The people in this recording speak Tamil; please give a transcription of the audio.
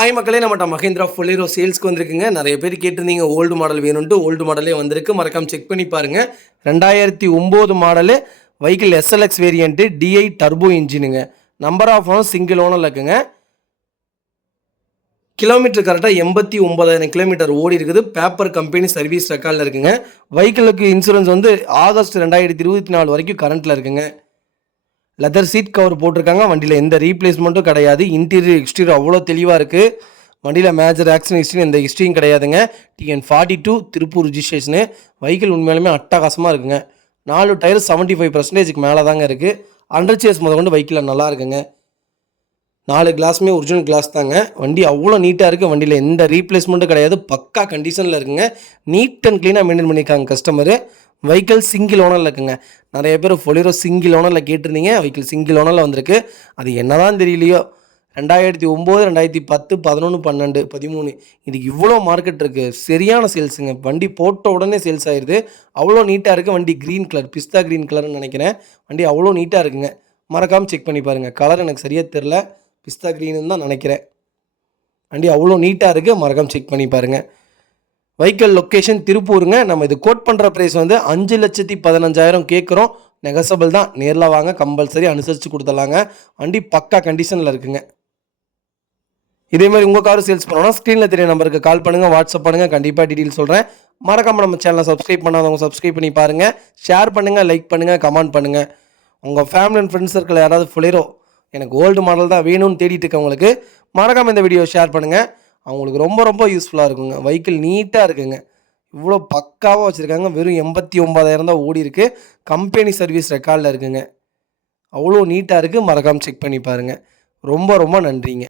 ஹாய் மக்களே, நம்மட்ட மஹேந்திரா ஃபொலேரோ சேல்ஸ்க்கு வந்திருக்குங்க. நிறைய பேர் கேட்டிருந்தீங்க ஓல்டு மாடல் வேணும்ன்ட்டு. ஓல்டு மாடலே வந்திருக்கு. மறக்காம செக் பண்ணி பாருங்க. 2009 model vehicle SLX variant DI turbo இன்ஜினுங்க. நம்பர் ஆஃப் ஓனர் சிங்கிள் ஓனரில் இருக்குங்க. கிலோமீட்டர் கரெக்டாக 89,000 கிலோமீட்டர் ஓடி இருக்குது. பேப்பர் கம்பெனி சர்வீஸ் ரெக்கார்டில் இருக்குங்க. வெஹிக்கிளுக்கு இன்சூரன்ஸ் வந்து ஆகஸ்ட் 2024 வரைக்கும் கரண்ட்டில் இருக்குங்க. லெதர் சீட் கவர் போட்டிருக்காங்க. வண்டியில் எந்த ரீப்ளேஸ்மெண்ட்டும் கிடையாது. இன்டீரியர் எக்ஸ்டீரியர் அவ்வளோ தெளிவாக இருக்குது. வண்டியில் மேஜர் ஆக்சிடென்ட் ஹிஸ்ட்ரி எந்த ஹிஸ்ட்ரியும் கிடையாதுங்க. TN42 திருப்பூர் ரிஜிஸ்ட்ரேஷனு. வெஹிக்கிள் உண்மையாலுமே அட்டகாசமாக இருக்குங்க. 4 டயர் 75% மேலே தாங்க இருக்குது. அண்டர் சேஸ் முதற்கொண்டு வெஹிக்கிளில் நல்லா இருக்குங்க. 4 கிளாஸுமே ஒரிஜினல் கிளாஸ் தாங்க. வண்டி அவ்வளோ நீட்டாக இருக்குது. வண்டியில் எந்த ரீப்ளேஸ்மெண்ட்டும் கிடையாது. பக்கா கண்டிஷனில் இருக்குங்க. நீட் அண்ட் க்ளீனாக மெயின்டைன் பண்ணியிருக்காங்க கஸ்டமரு. வெஹிக்கிள் சிங்கிள் ஓனரில் இருக்குங்க. நிறைய பேர் ஃபொலேரோ சிங்கிள் ஓனரில் கேட்டிருந்தீங்க. வெஹிக்கிள் சிங்கிள் ஓனரில் வந்திருக்கு. அது என்ன தான் தெரியலையோ, 2009, 2010, 11, 12, 13 இதுக்கு இவ்வளோ மார்க்கெட் இருக்குது. சரியான சேல்ஸுங்க. வண்டி போட்ட உடனே சேல்ஸ் ஆயிடுது. அவ்வளோ நீட்டாக இருக்குது. வண்டி க்ரீன் கலர், பிஸ்தா க்ரீன் கலர்னு நினைக்கிறேன். வண்டி அவ்வளோ நீட்டாக இருக்குங்க. மறக்காமல் செக் பண்ணி பாருங்கள். கலர் எனக்கு சரியாக தெரில, பிஸ்தா க்ரீனுன்னு தான் நினைக்கிறேன். வண்டி அவ்வளோ நீட்டாக இருக்குது. மறக்காமல் செக் பண்ணி பாருங்கள். வெஹிக்கிள் லொக்கேஷன் திருப்பூருங்க. நம்ம இது கோட் பண்ணுற ப்ரைஸ் வந்து 5,15,000 கேட்குறோம். நெகசபிள் தான். நேரில் வாங்க, கம்பல்சரி அனுசரித்து கொடுத்துடலாங்க. வண்டி பக்கா கண்டிஷனில் இருக்குங்க. இதேமாதிரி உங்கள் கார் சேல்ஸ் பண்ணோன்னா ஸ்க்ரீனில் தெரிய நம்பருக்கு கால் பண்ணுங்கள், வாட்ஸ்அப் பண்ணுங்கள். கண்டிப்பாக டீட்டெயில் சொல்கிறேன். மறக்காமல் நம்ம சேனலை சப்ஸ்கிரைப் பண்ணாதவங்க சப்ஸ்கிரைப் பண்ணி பாருங்கள். ஷேர் பண்ணுங்கள், லைக் பண்ணுங்கள், கமெண்ட் பண்ணுங்கள். உங்கள் ஃபேமிலி அண்ட் ஃப்ரெண்ட்ஸ் சர்க்கிள் யாராவது ஃபொலேரோ எனக்கு ஓல்டு மாடல் தான் வேணும்னு தேடிட்டு இருக்கவங்களுக்கு மறக்காமல் இந்த வீடியோ ஷேர் பண்ணுங்கள். அவங்களுக்கு ரொம்ப ரொம்ப யூஸ்ஃபுல்லாக இருக்குங்க. வெஹிக்கிள் நீட்டாக இருக்குங்க. இவ்வளோ பக்காவாக வச்சுருக்காங்க. வெறும் 89,000 தான் ஓடி இருக்குது. கம்பெனி சர்வீஸ் ரெக்கார்டில் இருக்குங்க. அவ்வளோ நீட்டாக இருக்குது. மறக்காமல் செக் பண்ணி பாருங்கள். ரொம்ப ரொம்ப நன்றிங்க.